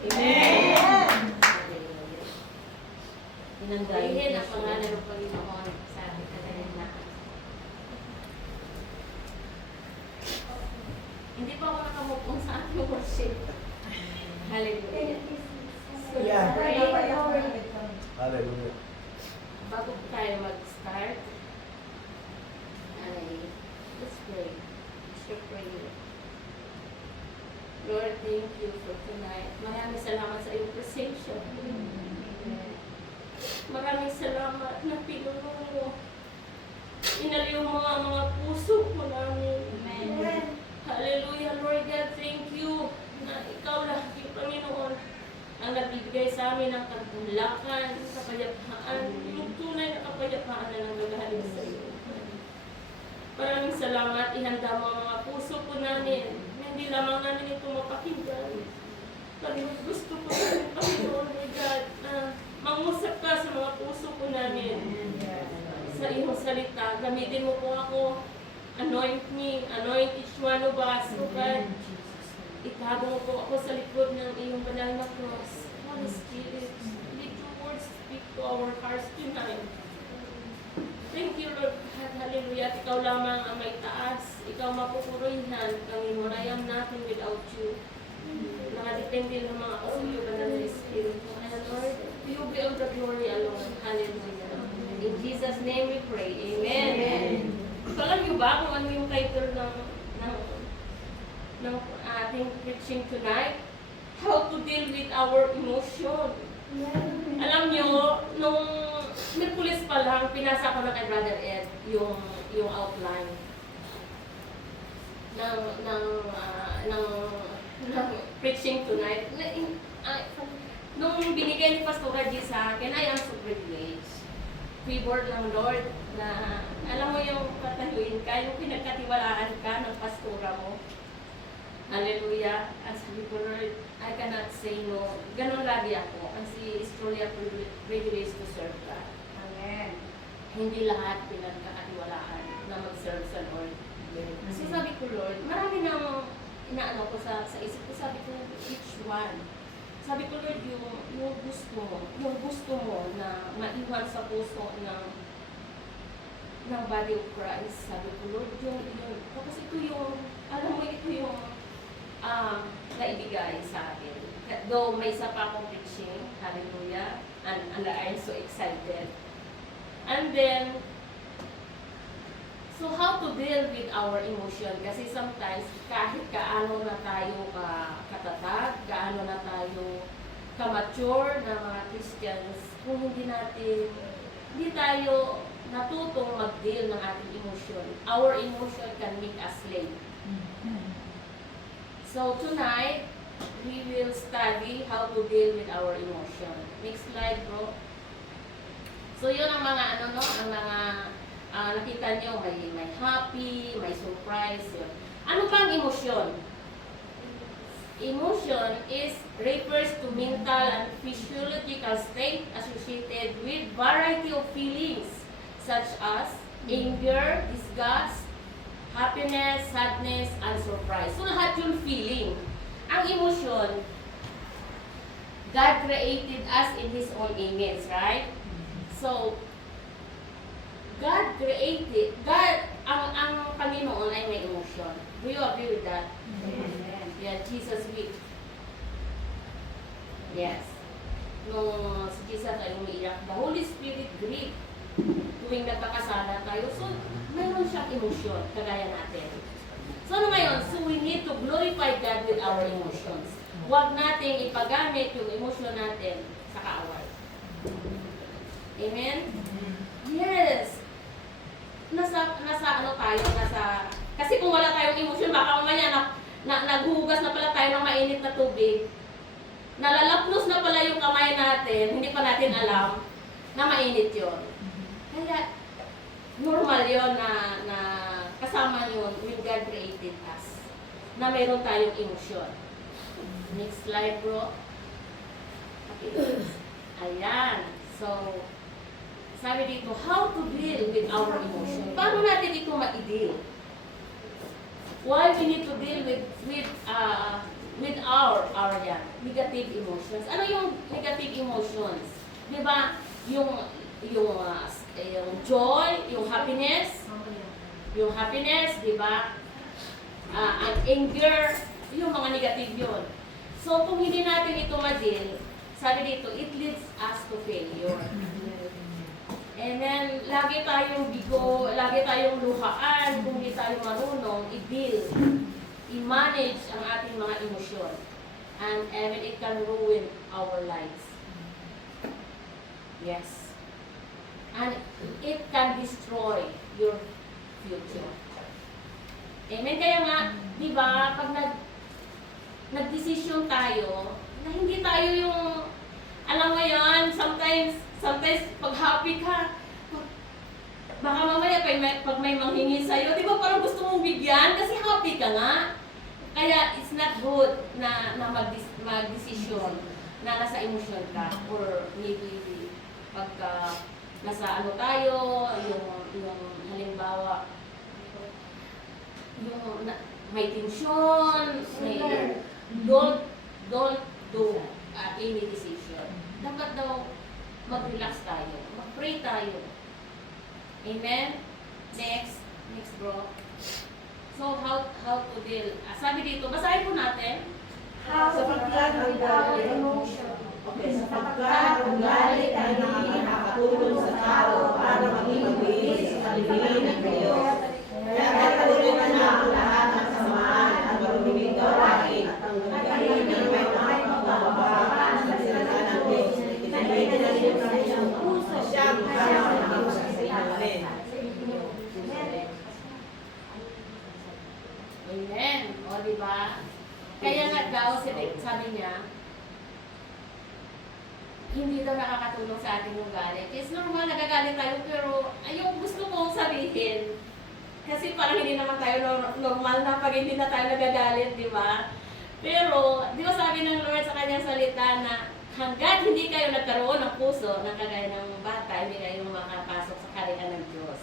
Amen! Inandayin ang pangalan ng Panginoon sa ating kadahilan. Hindi pa ako nakamove sa ating worship. Hallelujah. So, Yeah. pray. Hallelujah. Bago tayo mag-start, let's pray. Let's pray. Lord, thank you for tonight. Maraming salamat sa iyong presensya. Maraming salamat na pinulong mo. Inaliw mo ang mga puso ko namin. Amen. Hallelujah, Lord God, thank you na ikaw lang, yung Panginoon, ang nagbibigay sa amin ng kagulakan, kapayapaan, yung tunay na kapayapaan na nanggagaling sa iyo. Maraming salamat, ihanda mo ang mga puso po namin. Hindi lamang namin ito mapakinggan. Panginoon, gusto ko namin, Panginoon, Lord God, na mangusap ka sa mga puso po namin. Sa iyong salita, gamitin mo po ako. Anoint me, anoint each one of us, O God. Itago mo po ako sa likod ng iyong banal na cross. Holy Spirit, let your words speak to our hearts tonight. Thank you, Lord God. Hallelujah. At ikaw lamang ang may taas. Ikaw mapupurihan. Kami morayang natin without you. Nakadepende lamang ako sa iyo, banal na Espiritu. And Lord, you be all the glory alone. Hallelujah. In Jesus' name we pray. Amen. Amen. Alam niyo ba kung ano yung title ng ating preaching tonight? How to deal with our emotion. Alam niyo, nung Miyerkules pa lang, pinasa ko na kay Brother Ed yung outline ng preaching tonight. Nung binigay ni Pastora G sa akin, I am so privileged. Favor ng Lord na alam mo yung pataluin ka, yung pinagkatiwalaan ka ng pastora mo. Hallelujah. At sabi ko, Lord, I cannot say no. Ganon lagi ako. Kasi it's truly a privilege to serve God. Amen. Hindi lahat pinagkakatiwalaan na mag-serve sa Lord. So sabi ko, Lord, marami nang inaano ko sa isip ko. Sabi ko, each one. Sabi ko, Lord, yung gusto mo na maiwan sa puso ng body of Christ. Sabi ko, Lord, yun. Tapos ito yung, alam mo, ito yung naibigay sa akin. Though may isa pa akong preaching, hallelujah, and I'm so excited. And then, so how to deal with our emotion? Kasi sometimes, kahit gaano na tayo katatag, gaano na tayo ka-mature na mga Christians, kung hindi tayo natutong mag-deal ng ating emotion, our emotion can make us slave. So tonight, we will study how to deal with our emotion. Next slide, bro. So yun ang mga ang mga nakita nyo, may happy, may surprise, yun. Ano ba ang emosyon? Emotion refers to mental and physiological state associated with variety of feelings such as anger, disgust, happiness, sadness, and surprise. So lahat yung feeling. Ang emosyon, God created us in His own image, right? So, God created, ang Panginoon ay may emotion. Do you agree with that? Amen. Yeah, Jesus wept. Yes. Nung si Jesus ay umiiyak, the Holy Spirit grieved tuwing nagkakasala tayo. So, mayroon siyang emosyon, kagaya natin. So, ano ngayon? So, we need to glorify God with our emotions. Huwag nating ipagamit yung emosyon natin sa kaaway. Amen? Yes! Kasi kung wala tayong emosyon, baka mamaya naghuhugas na pala tayo ng mainit na tubig. Nalalapnos na pala yung kamay natin, hindi pa natin alam na mainit yun. Kaya, normal yun na kasama yun when God created us. Na mayroon tayong emosyon. Next slide, bro. Okay. Ayan. So, sabi dito, how to deal with our emotion. Paano natin ito ma-deal? Why we need to deal with with our yan, negative emotions. Ano yung negative emotions? Di ba? Yung joy, yung happiness, di ba? Ang anger, yung mga negative yun. So, kung hindi natin ito ma-deal, sabi dito, it leads us to failure. And then, lagi tayong bigo, lagi tayong luhaan kung hindi tayo marunong i-deal, i-manage ang ating mga emosyon. And even it can ruin our lives. Yes. And it can destroy your future. Amen? Kaya nga, di ba, pag nag-desisyon tayo, na hindi tayo yung, alam mo yan, sometimes pag happy ka, baka mamaya pag may manghingi sa'yo, di ba parang gusto mong bigyan kasi happy ka nga. Kaya it's not good na mag-desisyon na nasa emosyon ka or maybe pagka nasa ano tayo, yung halimbawa, yung may tension, don't do any decision. Dapat daw mag-relax tayo, mag-pray tayo. Amen? Next bro. So, how to deal? Sabi dito, basahin po natin. Sapagkat ang galit, sapagkat ang galit ay nakakatulong sa tao para maging mabilis sa kalihim ng Diyos. Kaya katulungan na ang lahat ng samaan at marunong gawain at ang galing ng may makapagpapabahan sa sinasaan ng Diyos. Pinahingin na rin ng isang puso siya para maging sasayahin. Amen. O, diba? Kaya nga daw, sabi niya, hindi daw nakakatulong sa ating yung galit. It's normal, nagagalit tayo, pero yung gusto kong sabihin, kasi parang hindi naman tayo normal na pag hindi na tayo nagagalit, di ba? Pero, di ba sabi ng Lord sa kanyang salita na hanggat hindi kayo nagkaroon ng puso na kagaya ng bata, hindi kayo makapasok sa kaharian ng Diyos.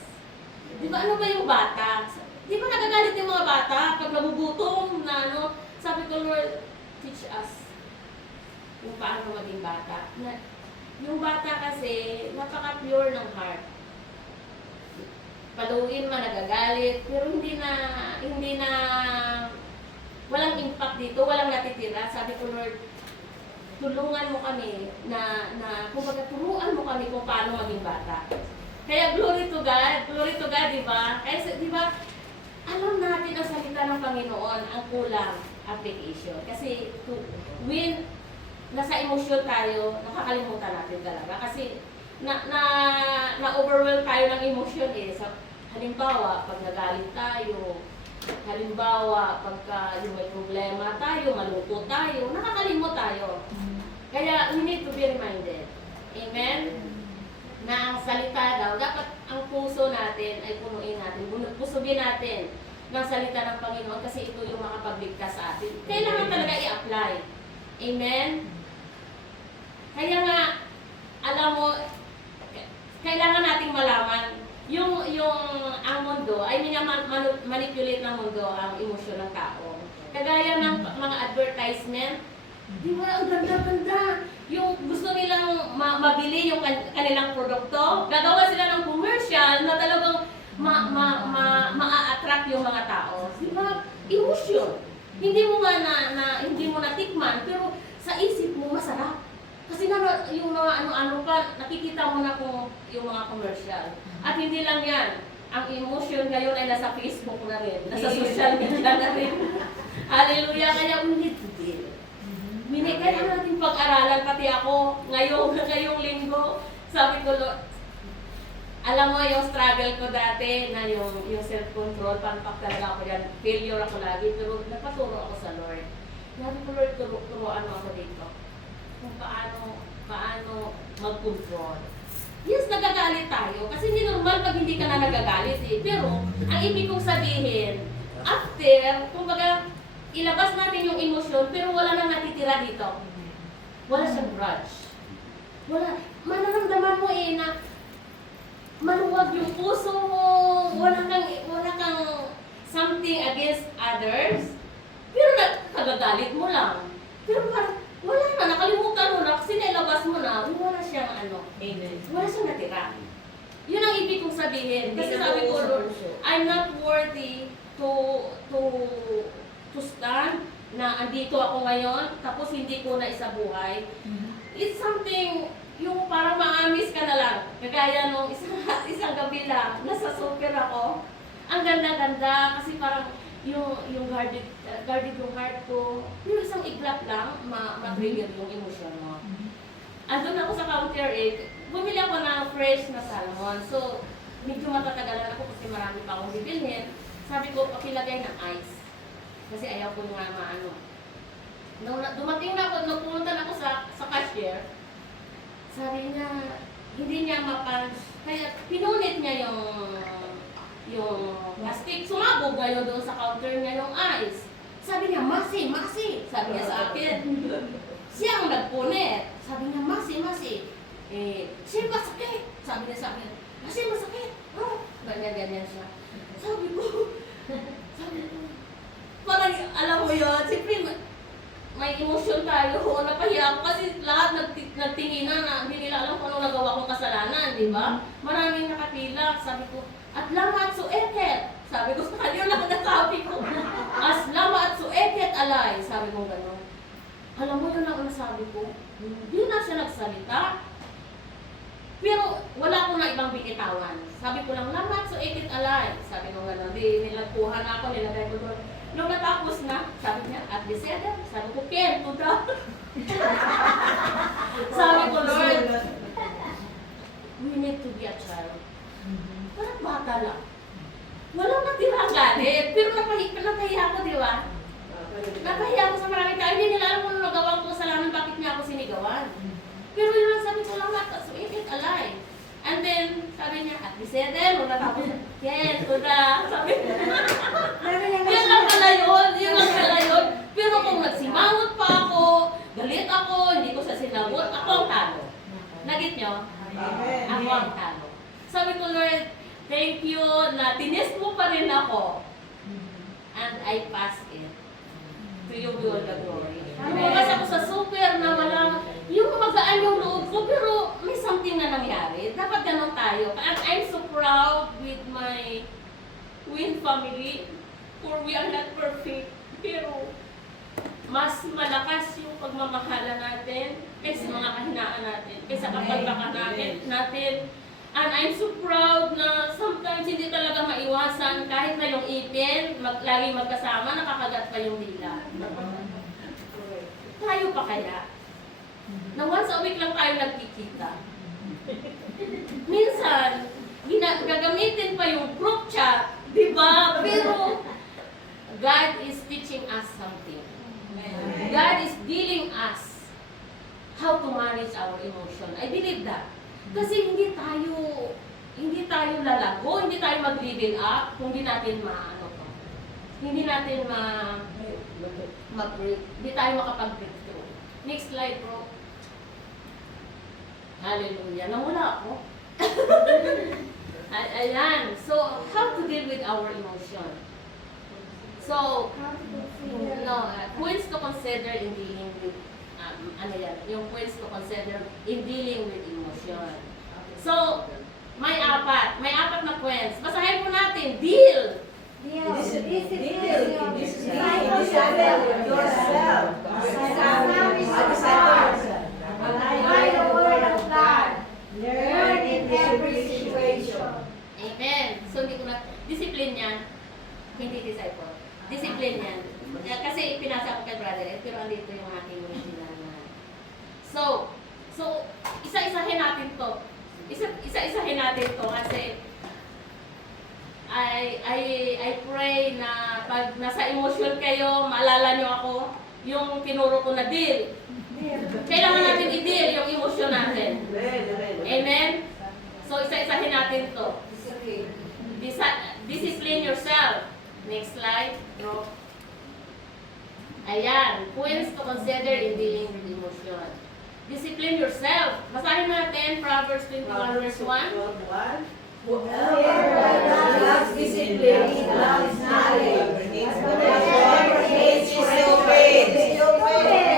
Di ba, ano ba yung bata? Di ba nagagalit yung mga bata pag nabugutom na ano? Sabi ko, Lord, teach us kung paano maging bata. Yung bata kasi, napaka-pure ng heart. Paluin man, nagagalit, pero hindi na, walang impact dito, walang natitira. Sabi ko, Lord, tulungan mo kami kumbaga turuan mo kami kung paano maging bata. Kaya glory to God, di ba? Kaya, di ba, alam natin ang salita ng Panginoon, ang kulang application. Kasi when nasa emosyon tayo, nakakalimutan natin talaga. Kasi na-overwhelm tayo ng emosyon eh. Halimbawa, pag nagalit tayo, halimbawa, pagka yung may problema tayo, malungkot tayo, nakakalimot tayo. Kaya we need to be reminded. Amen? Na ang salita daw, dapat ang puso natin ay punuin natin, pusugin natin ng salita ng Panginoon kasi ito yung makapagligtas sa atin. Kailangan talaga i-apply. Amen? Kaya nga, alam mo, kailangan nating malaman ang mundo, ay manipulate ng mundo ang emosyon ng tao. Kagaya ng mga advertisement, di ba, ang ganda-ganda. Yung gusto nilang mabili yung kanilang produkto, gagawa sila ng commercial na talagang ma-attract yung mga tao. Di ba? Emotion. Hindi mo hindi mo natikman, pero sa isip mo masarap. Kasi yung mga ano-ano pa, nakikita mo na kung yung mga commercial. At hindi lang yan. Ang emotion ngayon ay nasa Facebook na rin. Nasa social media na rin. Hallelujah. Kaya we need to deal. Kaya natin pag-aralan, pati ako, ngayong linggo, sabi ko, alam mo yung struggle ko dati na yung self-control, pampak talaga ako yan, failure ako lagi, pero napaturo ako sa Lord. Sabi ko, Lord, turuan mo ako dito. Kung paano mag-control. Yes, nagagalit tayo, kasi hindi normal pag hindi ka na nagagalit eh. Pero, ang ibig kong sabihin, after, kumbaga, ilabas natin yung emosyon, pero wala nang natitira dito. Wala siyang grudge. Manaramdaman mo eh na maluwag yung puso mo, wala kang something against others, Pero kagagalit mo lang. Pero parang, wala na, nakalimutan mo na, kasi nailabas mo na, wala siyang ano, Amen. wala siyang natira. Yun ang ibig kong sabihin. Kasi sabi ko, Lord, I'm not worthy to stand na andito ako ngayon, tapos hindi ko na isabuhay. It's something, yung parang maamis ka na lang. Kagaya nung isang gabi lang, nasa super ako. Ang ganda-ganda, kasi parang yung guarded yung heart ko. Yung isang iglap lang, ma-trigger yung emotion mo. Andun ako sa counter bumili ako ng fresh na salmon. So, medyo matatagalan ako kasi marami pa akong bibilhin. Sabi ko, pakilagay ng ice. Kasi ayaw ko nga maano. Nung dumating na ako, nung pumunta na ako sa cashier, sabi niya, hindi niya mapansin. Kaya pinunit niya yung plastic. Sumabog ngayon doon sa counter niya yung ice. Sabi niya, Masi, Masi. Sabi niya sa akin. Siya ang nagpunit. Sabi niya, Masi. Siya masakit. Sabi niya sa akin, Masi, masakit. Oh, ganyan siya. Sabi ko, parang, alam mo yun, siyempre, may emosyon tayo. Napahiya ako kasi lahat nagtinginan na hindi nila alam kung ano nagawa kong kasalanan, di ba? Maraming nakapila. Sabi ko, at lamat sueket. Sabi ko sa kanya lang nasabi ko. As lamat sueket alay. Sabi ko gano'n. Alam mo yun ang nasabi ko. Hindi na siya nagsalita. Pero wala ko na ibang binitawan. Sabi ko lang, lamat sueket alay. Sabi ko gano'n. Nilagpuhan na ako, nilagay ko doon. Nung natapos na, sabi niya, at December, sabi ko, Ken, tuta. Sabi ko, Lord, we need to be a child. Parang bata lang. Walang natirang galit. Pero napahiya ko, di ba? Napahiya ko sa maraming tao. Hindi nila alam kung ano nagawa ko kasalanan, bakit niya ako sinigawan. Pero yun lang sabi ko lang, so it alive. And then, sabi niya, at December, nung natapos niya, Ken, tuta. Sabi niya. Yun lang pala yun. Pero kung nagsimangot pa ako, galit ako, hindi ko siya sinagot, ako ang talo. Nagit niyo? Ako ang talo. Sabi ko, Lord, thank you na tinest mo pa rin ako. And I passed it. To you be all the glory. Lumabas ako sa super na walang, yung magaan yung loob ko, pero may something na nangyari. Dapat ganun tayo. And I'm so proud with my Win family. For we are not perfect. Pero mas malakas yung pagmamahala natin kaysa mga kahinaan natin, kaysa kapagbakan natin. And I'm so proud na sometimes hindi talaga maiwasan kahit na yung ipin, lagi magkasama, nakakagat pa yung dila. Tayo pa kaya? Na once a week lang tayo nagkikita. Minsan, gagamitin pa yung group chat, di ba? Pero God is teaching us something. God is dealing us how to manage our emotion. I believe that. Kasi hindi tayo lalago, hindi tayo mag-level up kung hindi natin hindi tayo makapag-breakthrough. Next slide, bro. Hallelujah. Nawala ako. Ayan. So, how to deal with our emotion? So, points to consider in dealing with yung points to consider in dealing with emotion. So, may apat na points. Basahin po natin. Deal. Learn in every situation. Amen. So, hindi ko na, discipline yan. Hindi disciple. Discipline yan. Kasi pinasa ko kay brother, pero andito yung aking mga sinanahan. So, isa-isahin natin to. Isa-isahin natin to kasi I pray na pag nasa emotion kayo, maalala nyo ako, yung tinuro ko na deal. Kailangan natin i-deal yung emotion natin. Amen? So, isa-isahin natin to. Discipline yourself. Next slide, bro. Ayan, points to consider in dealing with emotion. Discipline yourself. Basahin natin Proverbs 21 verse 1. Whoever lacks discipline lacks knowledge. Whoever hates stupid.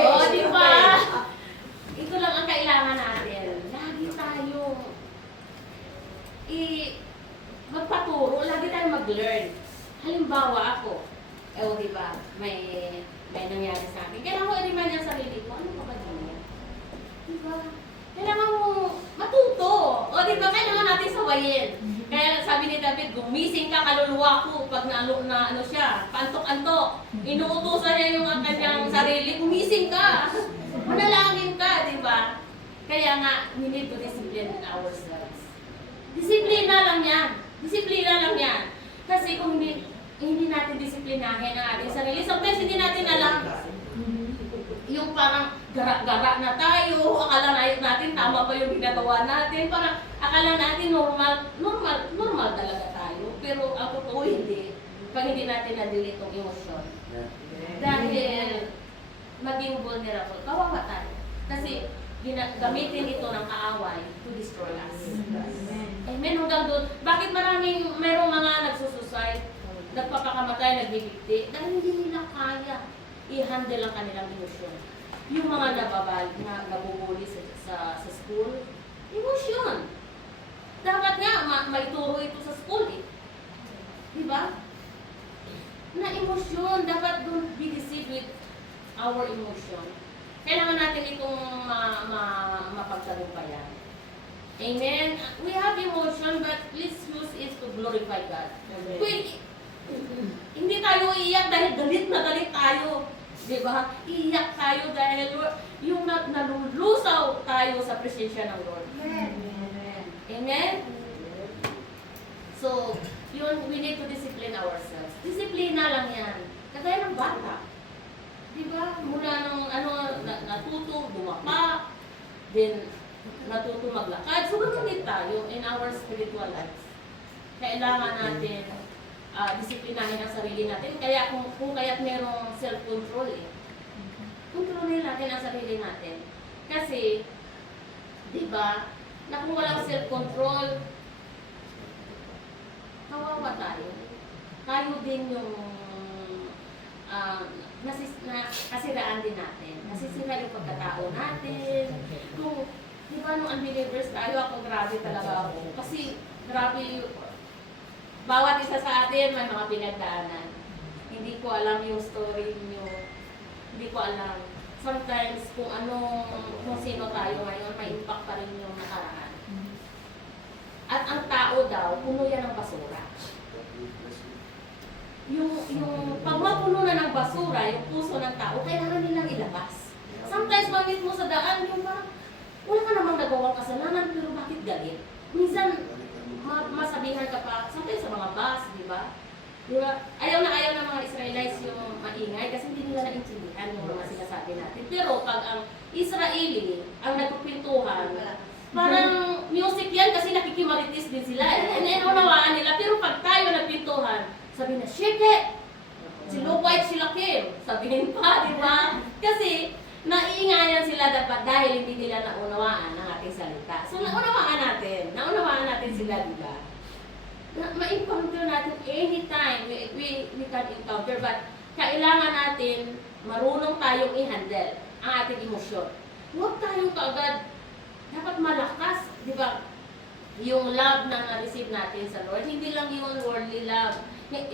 O, di ba? Ito lang ang kailangan natin. Lagi tayong magpaturo, lagi tayong mag-learn. Halimbawa ako, di ba, may nangyari sa akin. Kailangan ko i-remind ang sarili ko, ano ba ganyan? Di ba? Kailangan mo matuto. O, di ba, kailangan natin sawayin. Kaya sabi ni David, gumising ka kaluluwa ko pag ano siya, pantok-antok. Inuutusan niya yung kanyang sarili, gumising ka. Manalangin ka, di ba? Kaya nga, we need to discipline ourselves. Disiplina lang yan. Disiplina lang yan. Kasi kung hindi natin disiplinahin ang ating sarili, sometimes hindi natin alam. Yung parang gara-gara na tayo, akala natin tama pa yung ginagawa natin, parang akala natin normal talaga tayo. Pero ang totoo hindi, pag hindi natin na-delete yung emosyon. Dahil maging vulnerable, kawawa tayo. Kasi gamitin ito ng kaaway to destroy us. Amen. Hanggang doon, bakit mayroong mga nagsusuicide, nagpapakamatay, nagbibigti? Dahil hindi nila kaya i-handle ang kanilang emosyon. Yung mga nabubuli sa school, emosyon. Dapat nga, maituro ito sa school eh. Diba? Na emosyon, dapat don't be deceived with our emotion. Kailangan natin itong mapagtagumpayan. Amen? We have emotion, but let's use it to glorify God. Hindi tayo iiyak dahil galit na galit tayo. Diba? Iiyak tayo dahil yung nalulusaw tayo sa presensya ng Lord. Amen? So, we need to discipline ourselves. Disiplina lang yan. Kagaya ng bata. Diba? Mula nung natuto, bumapa, then natuto maglakad. So, ganun tayo in our spiritual lives. Kailangan natin disiplinahin ang sarili natin. Kaya kung kaya't merong self-control eh. Kontrolin natin ang sarili natin. Kasi, di ba, na kung walang self-control, kawawa tayo. Tayo din yung kasiraan din natin. Nasisira yung pagkatao natin. Kung, di ba, nung unbelievers tayo, ako grabe talaga ako. Kasi, grabe bawat isa sa atin may mga pinagdaanan. Hindi ko alam yung story niyo. Hindi ko alam. Sometimes kung sino tayo ngayon, may impact pa rin yung nakaraan. At ang tao daw, puno yan ng basura. Yung pag mapuno na ng basura, yung puso ng tao, kailangan nilang ilabas. Sometimes mamit mo sa daan, yung parang wala ka namang nagawang kasalanan, pero bakit galit? Minsan, masabihan ka pa, sometimes sa mga bus, di ba? Di ba? Ayaw ng mga Israelites yung maingay kasi hindi nila naintindihan yung mga sinasabi natin. Pero pag ang Israeli, ang nagpupintuhan, parang music yan kasi nakikimaritis din sila. And unawaan nila. Pero pag tayo nagpintuhan, sabi na, shake! Silupay sila Kim. Sabihin pa, di ba? Kasi naiingayan sila dapat dahil hindi nila naunawaan ang ating salita. So, naunawaan natin sila, di ba? Ma-encounter natin anytime we can encounter, but kailangan natin marunong tayong i-handle ang ating emosyon. Huwag tayong kaagad, dapat malakas, di ba? Yung love na na-receive natin sa Lord, hindi lang yung worldly love.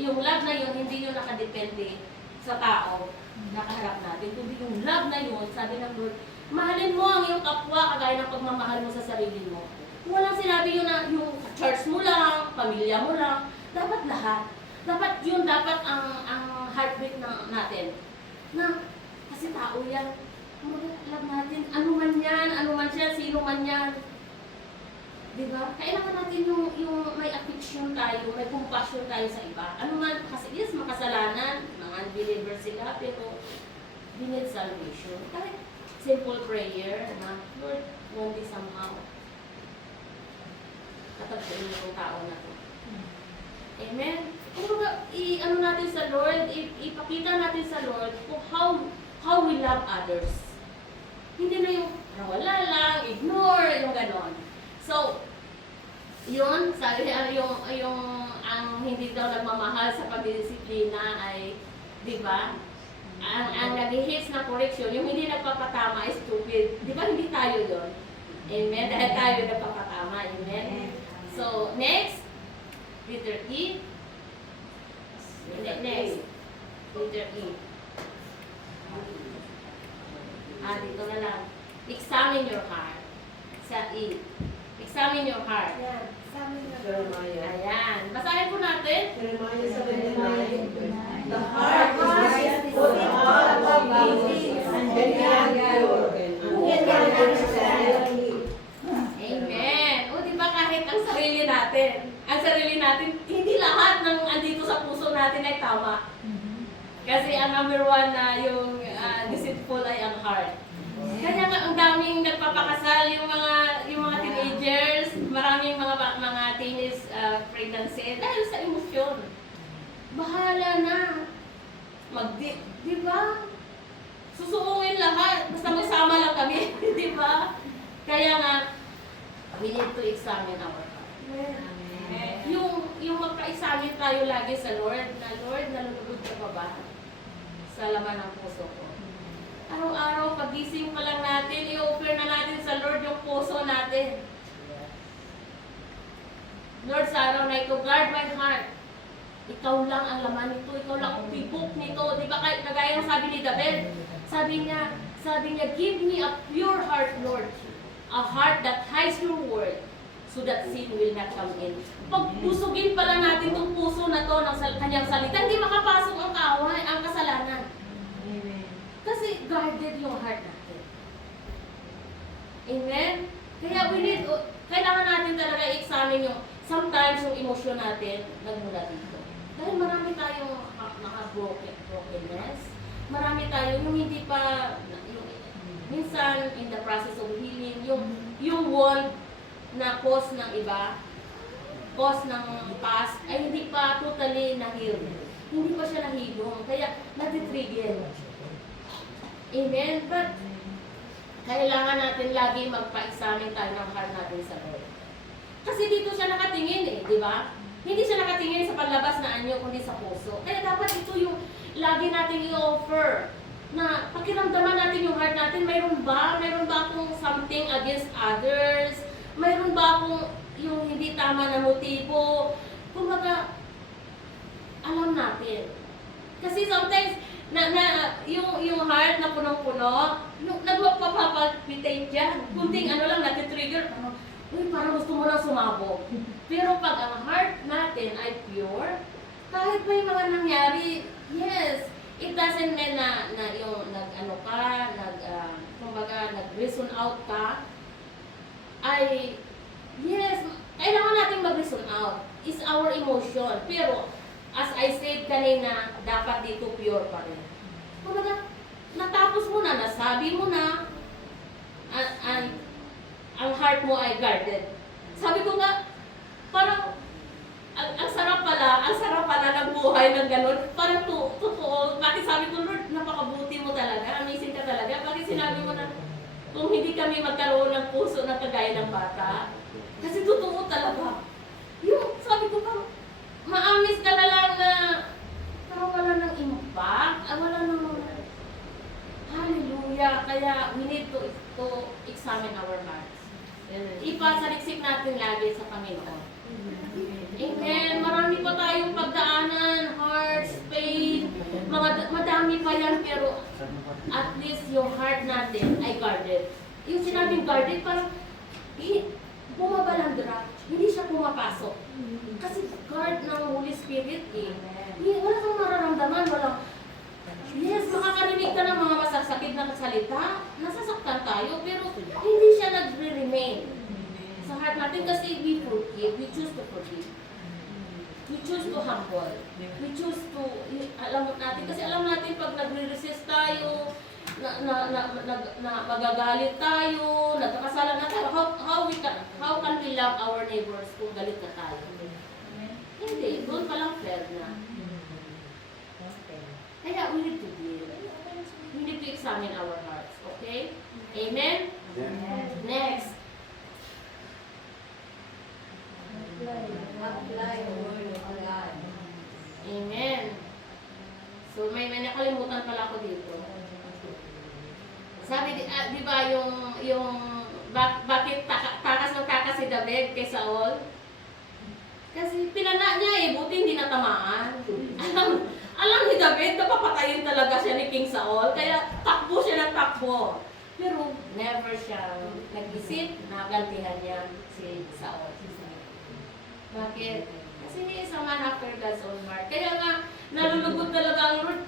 Yung love na yun, hindi yun nakadepende sa tao nakaharap natin. Kundi yung love na yun, sabi ng Lord, mahalin mo ang iyong kapwa kagaya ng pagmamahal mo sa sarili mo. Walang sinabi yun na yung church mo lang, pamilya mo lang, dapat lahat. Dapat yun, dapat ang heartbeat natin. Na, kasi tao yan, love natin, ano man siya, sino man yan. Diba? Kailangan natin yung may affection tayo, may compassion tayo sa iba. Ano man, kasi yes, makasalanan, mga unbelievers sila, pero we need salvation. Kahit simple prayer na, Lord, only somehow. Katagpuin mo itong tao na to. Amen? Kung ano natin sa Lord, ipakita natin sa Lord kung how we love others. Hindi na yung nawala lang, ignore, yung ganon. So, Yun, sabi yung ang hindi daw nagmamahal sa pagdisiplina ay, di ba? Ang nag-hits na correction, yung hindi nagpapatama is stupid. Di ba hindi tayo yun? Amen? Dahil tayo nagpapatama. Amen? So, next, letter E. Next, letter E. Dito na lang. Examine your heart. Sa E. Examine your heart. Jeremiah. Ayan. Basahin po natin. Jeremiah 79. The heart is full of all things and pure. Who can understand it? Amen. O, di ba kahit ang sarili natin, hindi lahat ng andito sa puso natin ay tama. Kasi ang number one na yung deceitful ay ang heart. Kaya nga ang daming nagpapakasal yung mga teenagers, maraming mga teenage pregnancy dahil sa emosyon. Bahala na. Di ba? Susuungin lahat. Basta magsama lang kami. Di ba? Kaya nga, we need to examine our heart. Yung magpa-examine tayo lagi sa Lord, na Lord, nalulugod ka pa ba sa laman ng puso ko? Araw-araw, pagising pa lang natin, i-offer na natin sa Lord yung puso natin. Lord, sa araw na ito, guard my heart. Ikaw lang ang laman nito, ikaw lang ang tibok nito. Di ba kahit nagaya ng sabi ni David? Sabi niya, give me a pure heart, Lord. A heart that hides your word so that sin will not come in. Pagpusugin pala natin itong puso na to ng kanyang salita, hindi makapasok ang kaaway, ang kasalanan. Kasi guarded yung heart natin. Amen? Kaya kailangan natin talaga i-examine sometimes yung emosyon natin nagmula dito. Dahil marami tayong brokenness, marami tayong yung hindi pa, minsan in the process of healing, yung wound na cause ng iba, cause ng past, ay hindi pa totally na-heal. Hindi pa siya nahilong, kaya natitrigger. Amen? But, kailangan natin lagi magpa-examine tayo ng heart natin sa Lord. Kasi dito siya nakatingin di ba? Hindi siya nakatingin sa panlabas na anyo, kundi sa puso. Kaya dapat ito yung lagi natin i-offer. Na pakiramdaman natin yung heart natin, mayroon ba akong something against others? Mayroon ba akong yung hindi tama na motibo? Kumbaga, alam natin. Kasi sometimes, yung heart na punong-puno, nagpapapalpitate dyan. Kunting lang, natitrigger, parang gusto mo lang sumabog. Pero pag ang heart natin ay pure, kahit may mga nangyari, yes, it doesn't mean na yung nag-reason out ka, ay, yes, kailangan natin mag-reason out. It's our emotion. Pero, as I said kanina, dapat dito pure pa rin. Kumbaga, natapos mo na, nasabi mo na, ang heart mo ay guarded. Sabi ko nga, parang, ang sarap pala ng buhay ng ganun. Parang totoo. Bakit sabi ko, Lord, napakabuti mo talaga, amazing ka talaga. Bakit sinabi mo na, kung hindi kami magkaroon ng puso na kagaya ng bata, kasi totoo talaga. Yung, sabi ko parang, ma-amaze ka na lang na parang wala nang impact, wala nang hallelujah. Kaya we need to examine our hearts. Ipasaliksik natin lagi sa Panginoon. Amen. Marami pa tayong pagdaanan, hearts, pain, madami pa yan, pero at least yung heart natin ay guarded. Yung sinabing guarded, parang bumabalandra, hindi siya pumapasok. Kasi guard ng Holy Spirit wala kang mararamdaman, yes, makakarinig ka ng mga masasakit na salita, nasasaktan tayo, pero hindi siya nagre-remain sa heart natin kasi we forgive, we choose to forgive. We choose to humble. We choose to, alam natin pag nagre-resist tayo, na magagalit tayo, nagkakasalan na tayo, how can we love our neighbors kung galit na tayo? Hindi, doon palang fair na. Kaya we need to deal. We need to examine our hearts. Okay? Amen? Next. di ba bakit takas ng takas si David kay Saul? Kasi pinana niya eh, buti hindi natamaan. Alam ni David na papatayin talaga siya ni King Saul, kaya takbo siya ng takbo. Pero never siya nag-isip na gantihan niya si Saul. Bakit? Kasi he is a man after God's own heart. Kaya nga, nalulugod talaga ang Lord.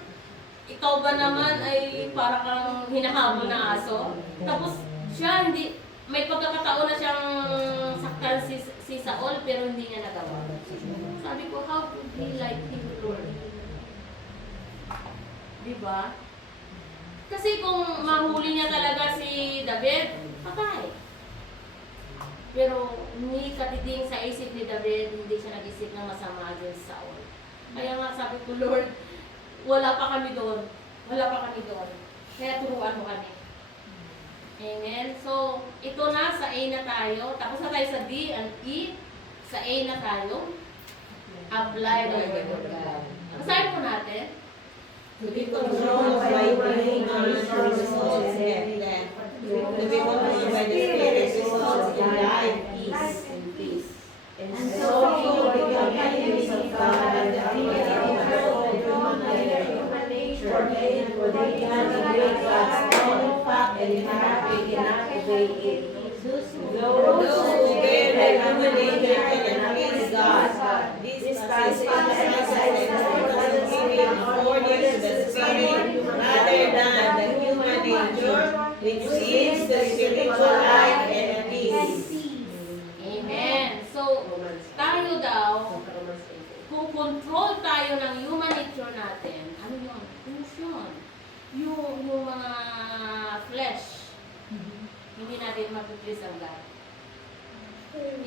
Ikaw ba naman ay para kang hinahabol na aso? Tapos siya hindi, may pagkakataon na siyang saktan si Saul pero hindi niya nagawa. Sabi ko, how could he like him, Lord? Diba? Kasi kung mahuli niya talaga si David, patay. Pero ni katiting sa isip ni David, hindi siya nag-isip ng masama din sa Saul. Kaya nga sabi ko, Lord, wala pa kami doon. Wala pa kami doon. Kaya turuan mo kami. Amen. So, ito na, sa A na tayo. Tapos na tayo sa D and E. Sa A na tayo. Apply the word of God. Basahin po natin. To be controlled by brain culture results in death. To be controlled by the spirit results in life, peace, and peace. And so you will become enemies of God and the for they cannot obey God's law, in fact, and they cannot obey it. Those who obey their human nature can please God. This passage emphasizes the giving authority to the Spirit rather than the human nature, which is the spiritual life and peace. Amen. So, tayo daw, kung control tayo ng human nature natin, ano yun? Emotion. Yung mga flesh, hindi natin mag-please ang God.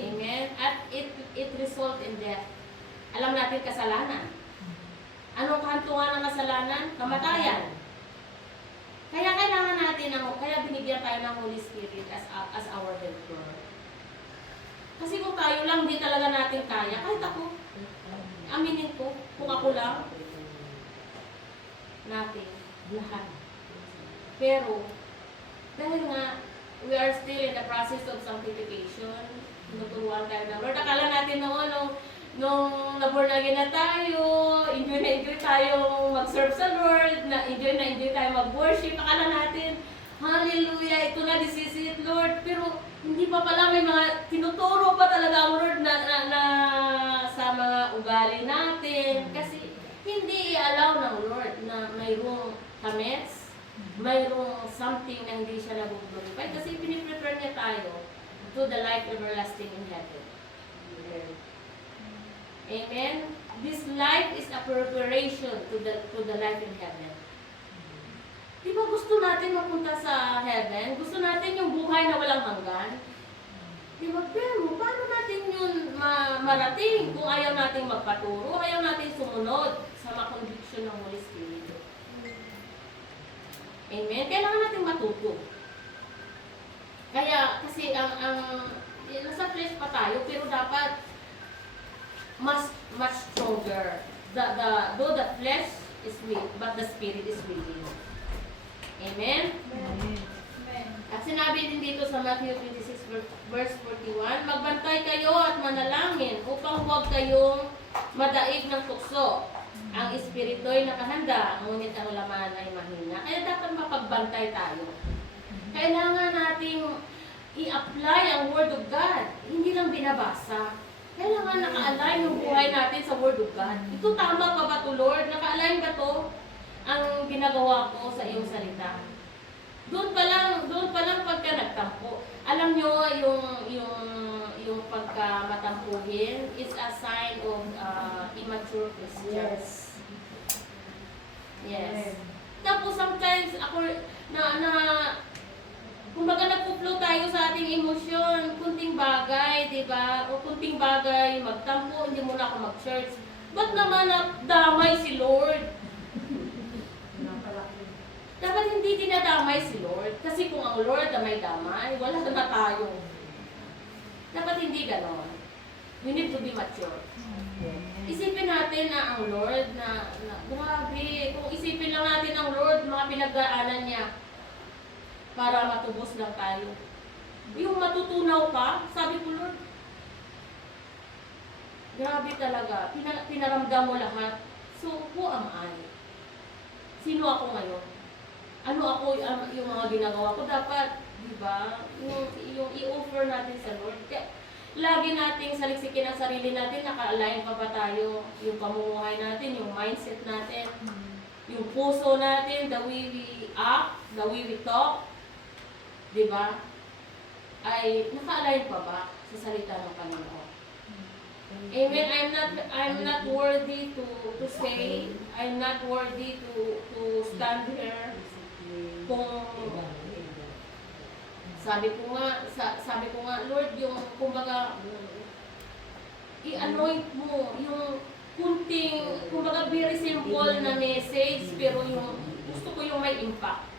Amen? At it result in death. Alam natin kasalanan. Anong kahantungan ng kasalanan? Kamatayan. Kaya kailangan natin, kaya binigyan tayo ng Holy Spirit as our helper. Kasi kung tayo lang, di talaga natin kaya. Kahit ako, aminin ko, kung ako lang, natin, lahat. Pero, dahil nga, we are still in the process of sanctification, tinuturuan tayo ng Lord. Akala natin nung na-born again na tayo, enjoy tayo mag-serve sa Lord, enjoy tayo mag-worship. Akala natin, hallelujah, ito na, this is it, Lord. Pero, hindi pa pala, may mga tinuturo pa talaga ang Lord na sa mga ugali natin. Kasi, hindi i-allow ng Lord na mayroong kamets, mayroong something na hindi siya nag-glorify. Kasi piniprepare niya tayo to the life everlasting in heaven. Amen? This life is a preparation to the life in heaven. Di ba gusto natin mapunta sa heaven? Gusto natin yung buhay na walang hanggan? Di ba? Pero paano natin yun marating kung ayaw natin magpaturo, ayaw natin sumunod sa mga conviction ng Holy Spirit? Amen? Kailangan natin matuto. Kaya, kasi nasa flesh pa tayo, pero dapat much stronger. Though the flesh is weak, but the spirit is willing. Amen? Amen. At sinabi din dito sa Matthew 26 verse 41, magbantay kayo at manalangin upang huwag kayong madaig ng tukso. Ang espiritu'y nakahanda, ngunit ang laman ay mahina. Kaya dapat mapagbantay tayo. Kailangan nating i-apply ang Word of God. Hindi lang binabasa. Kailangan naka-align yung buhay natin sa Word of God. Ito tama pa ba ito, Lord? Naka-align ba ito ang ginagawa ko sa iyong salita? Doon pa lang pagka nagtampo. Alam nyo, yung pagka-matampuhin is a sign of immature Christians. Yes. Tapos sometimes ako kumbaga nagpo-flow tayo sa ating emosyon, kunting bagay, di ba? O kunting bagay, magtampo, hindi muna ako mag-church. Ba't naman nadamay si Lord? Dapat hindi dinadamay si Lord. Kasi kung ang Lord na may damay, wala na tayo. Dapat hindi ganon. We need to be mature. Isipin natin na ang Lord grabe, kung isipin lang natin ang Lord, mga pinagdaanan niya. para matubos lang tayo. Yung matutunaw pa, sabi ko, Lord, grabe talaga, pinaramdam mo lahat. So, who am I? Sino ako ngayon? Ano ako, yung mga ginagawa ko? Dapat, di ba, yung i-offer natin sa Lord. Kaya, lagi nating saliksikin ang sarili natin, naka-align pa ba tayo? Yung pamumuhay natin, yung mindset natin, yung puso natin, the way we act, the way we talk, di ba? Ay naka-align pa ba sa salita ng Panginoon? Amen. I'm not worthy to say, I'm not worthy to stand here. Kung sabi ko nga, Lord, yung kumbaga i-anoint mo yung kunting, kumbaga very simple na message, pero yung gusto ko yung may impact.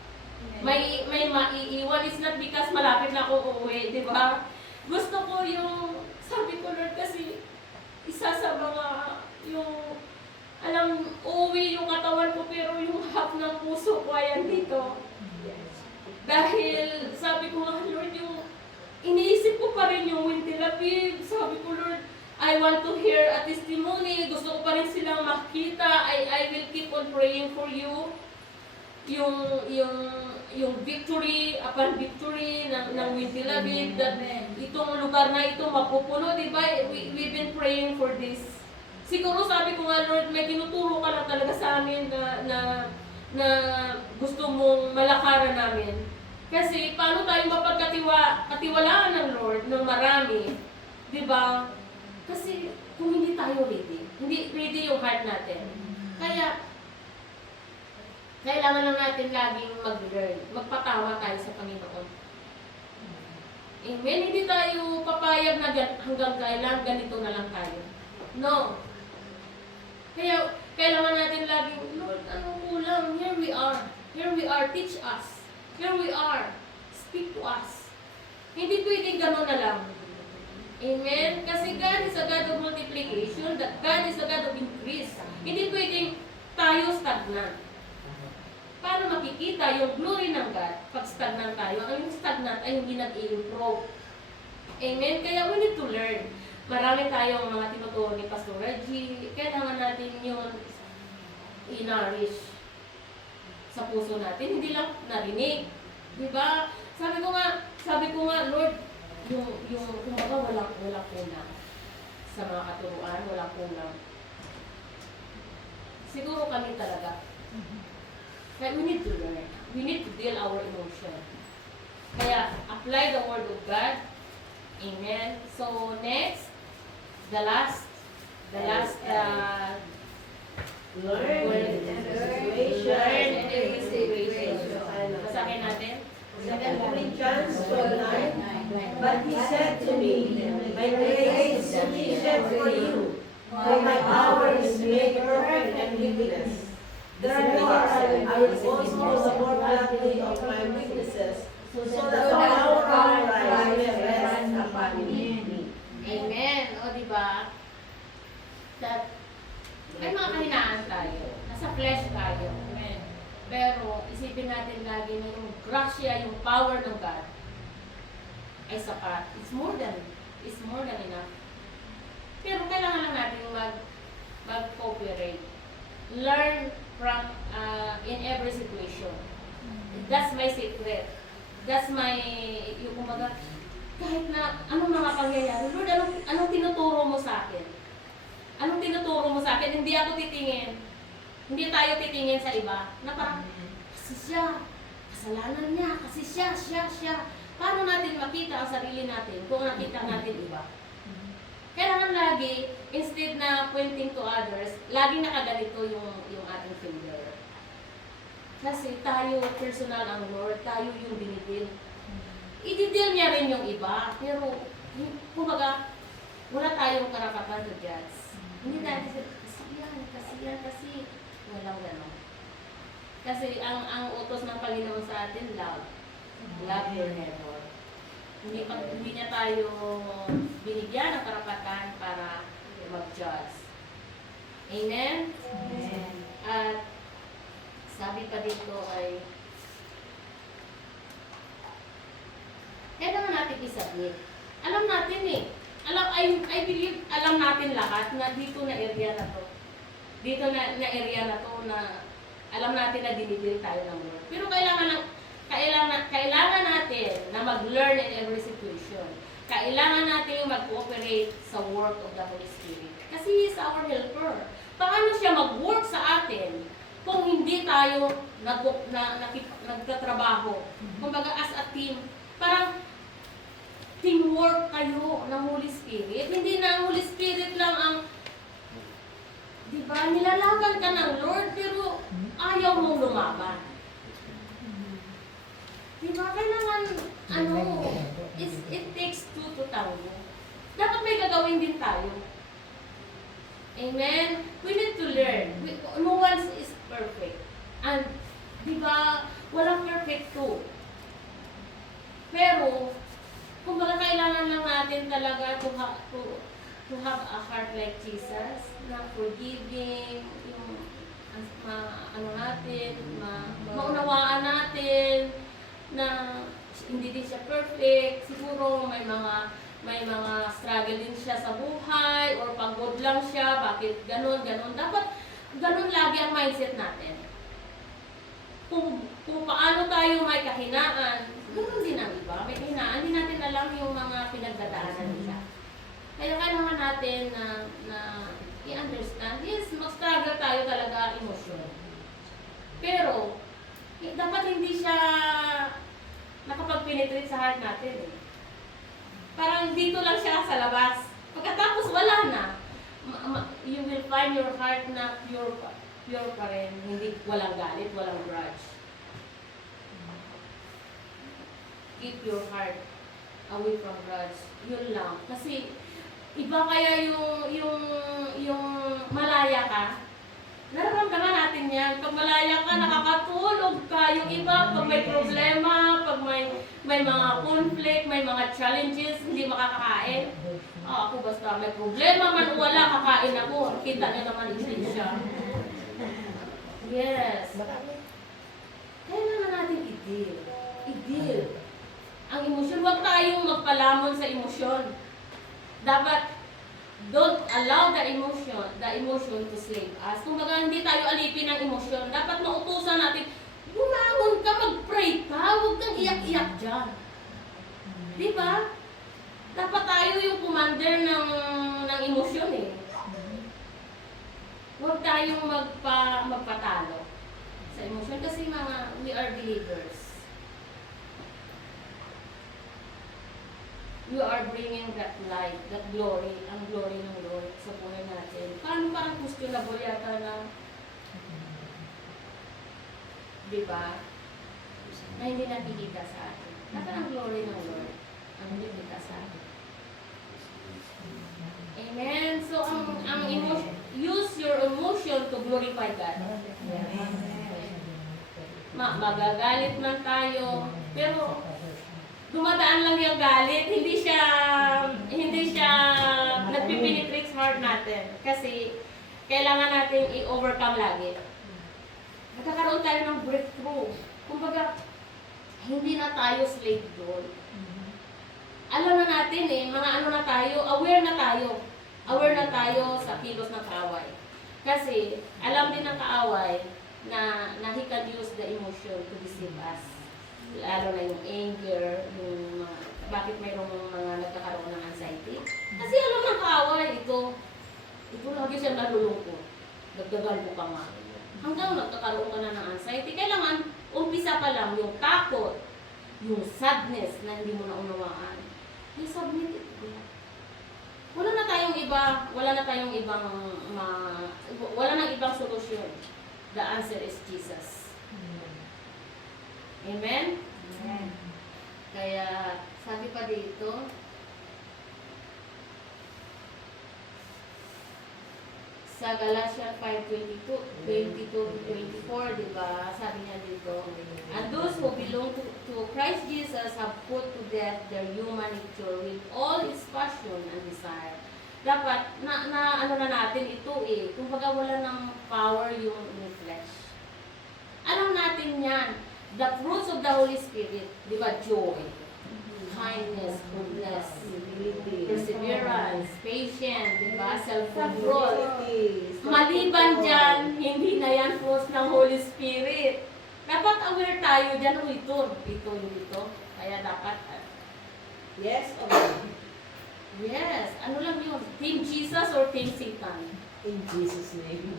May maiiwan. It's not because malapit na ako uuwi, di ba? Gusto ko yung, sabi ko, Lord, kasi isa sa mga, yung, uuwi yung katawan ko, pero yung half ng puso ko ay andito. Dahil, sabi ko nga, Lord, yung, iniisip ko pa rin yung Win Tel Aviv. Sabi ko, Lord, I want to hear a testimony. Gusto ko pa rin silang makita. I will keep on praying for you. Yung victory upon victory ng Win Tel Aviv, that itong lugar na ito mapupuno, di ba? We've been praying for this. Siguro sabi ko nga, Lord, may tinuturo ka lang talaga sa amin na gusto mong malakaran namin. Kasi paano tayo mapagkatiwalaan ng Lord ng marami, di ba? Kasi kung hindi tayo hindi ready yung heart natin. Kaya, kailangan lang natin laging mag-learn. Magpatawa tayo sa Panginoon. Amen? Hindi tayo papayag na hanggang kailan ganito na lang tayo. No. Kaya, kailangan natin laging, Lord, anong kulang? Here we are. Here we are. Teach us. Here we are. Speak to us. Hindi pwedeng gano'n na lang. Amen? Kasi God is a God of multiplication. God is a God of increase. Hindi pwedeng tayo stagnant. Paano makikita yung glory ng God pag stagnant tayo? Ang yung stagnant ay hindi nag-i-improve. Amen? Kaya we need to learn. Marami tayong mga tinuturo ni Pastor Reggie. Kailangan natin yun i-nourish sa puso natin. Hindi lang narinig. Diba? Sabi ko nga, Lord, yung kumbaga walang kulang sa mga katuruan, walang kulang. Siguro kami talaga. Kaya we need to learn. We need to deal our emotion. Kaya, apply the Word of God. Amen. So, next, the last Learn in every situation. Basahin natin. 2 Corinthians 12:9. But he said to me, my grace is sufficient for you, for my power is made perfect in weakness. Therefore, I will boast the more gladly of my weaknesses, so that the power of Christ may rest upon me. Amen. O, diba? That, may mga kahinaan tayo. Nasa flesh tayo. Amen. Pero, isipin natin lagi na yung grasya, yung power ng God ay sapat. It's more than enough. Pero kailangan lang natin mag-cooperate. Learn from in every situation. That's my secret. That's my, yung kumbaga, kahit na anong mga pangyayari, Lord, anong tinuturo mo sa akin? Anong tinuturo mo sa akin? Hindi ako titingin. Hindi tayo titingin sa iba. Na parang, kasi siya, kasalanan niya, kasi siya. Paano natin makita ang sarili natin kung nakita natin iba? Kailangan lagi, instead na pointing to others, lagi nakaganito yung ating finger. Kasi tayo, personal ang Lord, tayo yung dinidil. I-deal niya rin yung iba, pero, kumbaga, wala tayong karapatan to judge. Hindi natin, kasi, walang gano'n. Kasi ang utos ng Panginoon sa atin, love. Love your neighbor. Hindi niya tayo binigyan ng karapatan para mag-judge. Amen? Amen. At sabi pa dito ay natin isabit. Alam natin eh. I believe, alam natin lahat na dito na area na to. Dito na area na to na alam natin na dinibil tayo ng Lord. Pero kailangan natin na mag-learn in every situation. Kailangan natin yung mag-cooperate sa work of the Holy Spirit. Kasi He is our helper. Paano siya mag-work sa atin kung hindi tayo nagtatrabaho? Kumbaga as a team, parang teamwork kayo ng Holy Spirit. Hindi na ang Holy Spirit lang ang, di ba, nilalaban ka ng Lord, pero ayaw mong lumaban. Di ba, kailangan, it takes two to tango. Dapat may gagawin din tayo. Amen? We need to learn. No one is perfect. And, di ba, walang perfecto. Pero, kumbaga kailangan lang natin talaga to have a heart like Jesus, na forgiving, yung maunawaan natin, na hindi din siya perfect. Siguro may mga struggle din siya sa buhay, or pagod lang siya, bakit ganun. Dapat ganun lagi ang mindset natin. Kung paano tayo may kahinaan, ganun din ang iba. May kahinaan, hindi natin alam yung mga pinagdadaanan nila. Kaya kailangan natin na i-understand, yes, mag-struggle tayo talaga emosyon. Pero, dapat hindi siya nakapag-penetrate sa heart natin. Parang dito lang siya sa labas. Pagkatapos, wala na. You will find your heart na pure pa rin. Hindi, walang galit, walang grudge. Keep your heart away from grudge. Yun lang. Kasi, iba kaya yung malaya ka. Nararamdaman natin yan. Pag malaya ka, nakakatulog ka. Yung iba, pag may problema, pag may mga conflict, may mga challenges, hindi makakakain. Ako basta may problema man o wala, kakain ako. Kita niyo naman siya. Yes. Kailangan natin i-deal. Ang emosyon, huwag tayong magpalamon sa emosyon. Dapat, don't allow the emotion to slave us. Kung baga hindi tayo alipin ng emosyon, dapat mautusan natin, bumangon ka, mag-pray ka, huwag kang iyak-iyak dyan. Di ba? Dapat tayo yung commander ng emosyon eh. Huwag tayong magpatalo sa emosyon kasi we are believers. We are bringing that light, that glory, ang glory ng Lord sa buhay natin. Parang questionable yata na, di ba? Na hindi nakikita sa atin. Dapat ang glory ng Lord ang nakikita sa atin. Amen? So, ang emotion, use your emotion to glorify God. Magagalit man tayo, pero dumadaan lang yung galit, hindi siya nagpipenetrate sa heart natin. Kasi, kailangan natin i-overcome lagi. Nagkakaroon tayo ng breakthrough. Kumbaga, hindi na tayo slave doon. Alam na natin mga ano na tayo, aware na tayo sa kilos ng kaaway. Kasi, alam din ng kaaway na he can use the emotion to deceive us. Lalo na yung anger, yung bakit mayroong mga nagkakaroon ng anxiety. Kasi alam ng kaaway, ito lagi siya nalulungkot. Dagdagan mo ka nga. Hanggang nagkakaroon ka na ng anxiety, kailangan umpisa pa lang yung takot, yung sadness na hindi mo naunawaan. I-submit it. Wala na tayong ibang solusyon. The answer is Jesus. Amen? Amen. Kaya, sabi pa dito, sa Galatians 5:22-24, diba? Sabi niya dito, and those who belong to Christ Jesus have put to death their human nature with all its passion and desire. Dapat, ano na natin ito kumbaga wala ng power yung flesh. Alam natin yan. The fruits of the Holy Spirit, di ba, joy, kindness, goodness, Humility. perseverance, patience, diba? Self-control. Humility. Maliban dyan, hindi na yan fruits ng Holy Spirit. Dapat aware tayo dyan, ito. Kaya dapat, Yes or no? yes, ano lang yun? Team Jesus or Team Satan? In Jesus' name.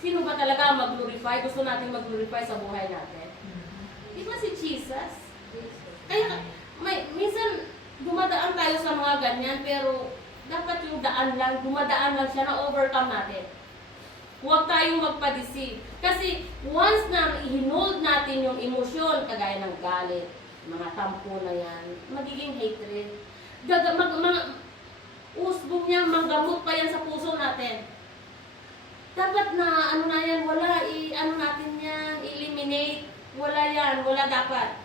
Sino ba talaga ang mag-glorify? Gusto natin mag-glorify sa buhay natin. Di ba si Jesus? Kaya, minsan, dumadaan tayo sa mga ganyan, pero dapat yung daan lang, dumadaan lang siya na overcome natin. Huwag tayong magpa-deceive. Kasi once na i-hold natin yung emosyon, kagaya ng galit, mga tampo na yan, magiging hatred. Usbong niya, manggamot pa yan sa puso natin. Dapat na, wala, natin yan, eliminate. Wala yan, wala dapat.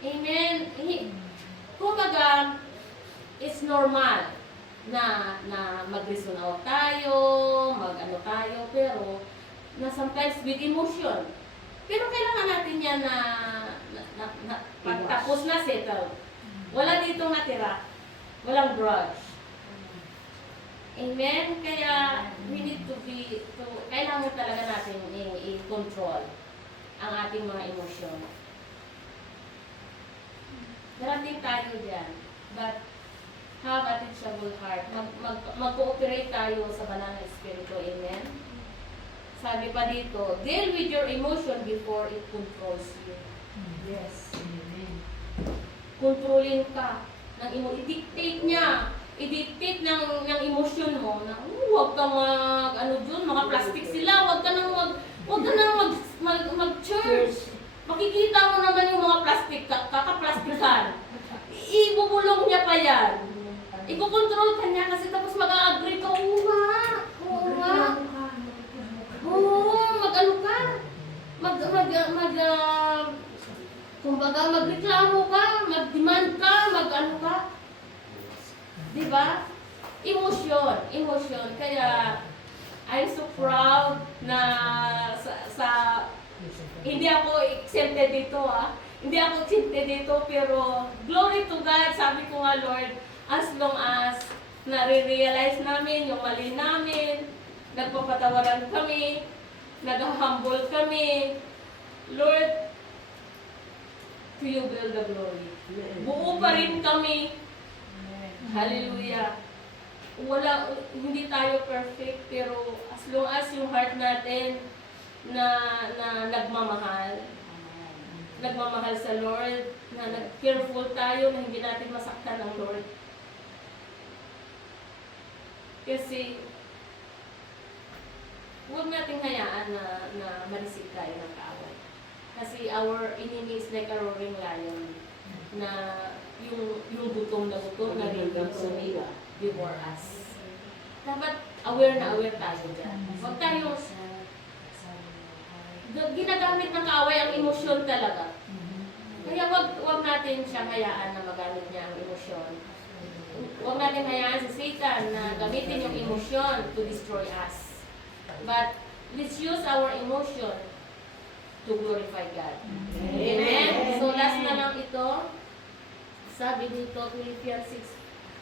Amen. Kumbaga, it's normal na mag-reason out tayo, tayo, pero sometimes with emotion. Pero kailangan natin yan na pagtapos na settle. Wala ditong natira. Walang grudge. Amen? Kaya we need kailangan talaga natin i-control ang ating mga emosyon. Darating tayo dyan. But have a teachable heart. Mag-cooperate tayo sa banal na espiritu. Amen? Sabi pa dito, deal with your emotion before it controls you. Yes. Amen. Kontrolin ka ng i-dictate niya. I-dictate ng emosyon mo na huwag ka mga plastic sila, huwag ka nang mag-church. Makikita mo naman yung mga plastic, kakaplastikan. Ibubulong niya pa yan. Iko-control ka niya kasi tapos mag-a-agree ka, oo nga. Kumbaga magreklamo ka, mag-demand ka, ka. Diba? Emotion. Kaya, I'm so proud na hindi ako exempted dito Hindi ako exempted dito, pero glory to God, sabi ko nga Lord, as long as nare-realize namin yung mali namin, nagpapatawaran kami, nag-humble kami, Lord, to you will the glory. Buo pa rin kami. Hallelujah. Hindi tayo perfect, pero as long as yung heart natin na nagmamahal sa Lord, na careful tayo na hindi natin masaktan ng Lord. Kasi huwag nating hayaan na marisip tayo ng kaaway. Kasi our enemy is like a roaring lion na yung gutom na rin before us. Dapat aware tayo dyan. Huwag tayo ginagamit ng kaaway ang emosyon talaga. Kaya wag natin siya hayaan na magamit niya ang emosyon. Huwag natin hayaan si Satan na gamitin yung emosyon to destroy us. But let's use our emotion to glorify God. Amen? So last na lang ito. Sabi dito, Philippians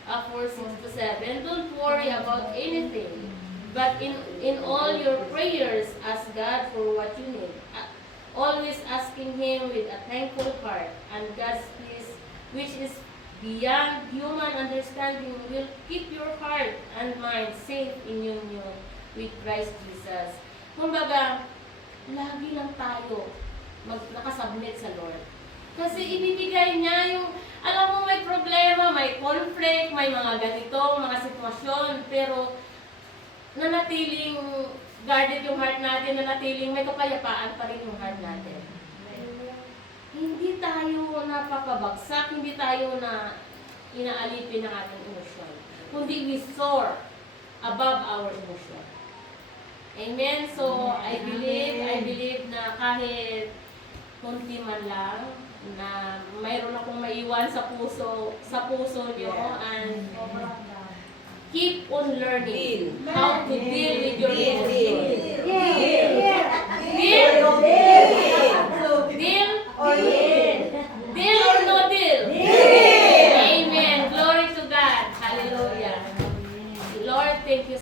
4:6-7, don't worry about anything, but in all your prayers, ask God for what you need. Always asking Him with a thankful heart, and God's peace, which is beyond human understanding, will keep your heart and mind safe in union with Christ Jesus. Kumbaga, lagi lang tayo nakasubmit sa Lord. Kasi ibibigay niya yung, alam mo, may problema, may conflict, may mga ganito, mga sitwasyon, pero nanatiling guarded yung heart natin, nanatiling may kapayapaan pa rin yung heart natin. Hindi tayo napapabagsak, hindi tayo na inaalipin ng ating emosyon, kundi we soar above our emotion. Amen? So, I believe na kahit kunti man lang, na mayroon akong maiwan sa puso nyo, and keep on learning how to deal with your emotions. Deal Deal or no deal? Amen. Glory to God. Hallelujah. Lord, thank you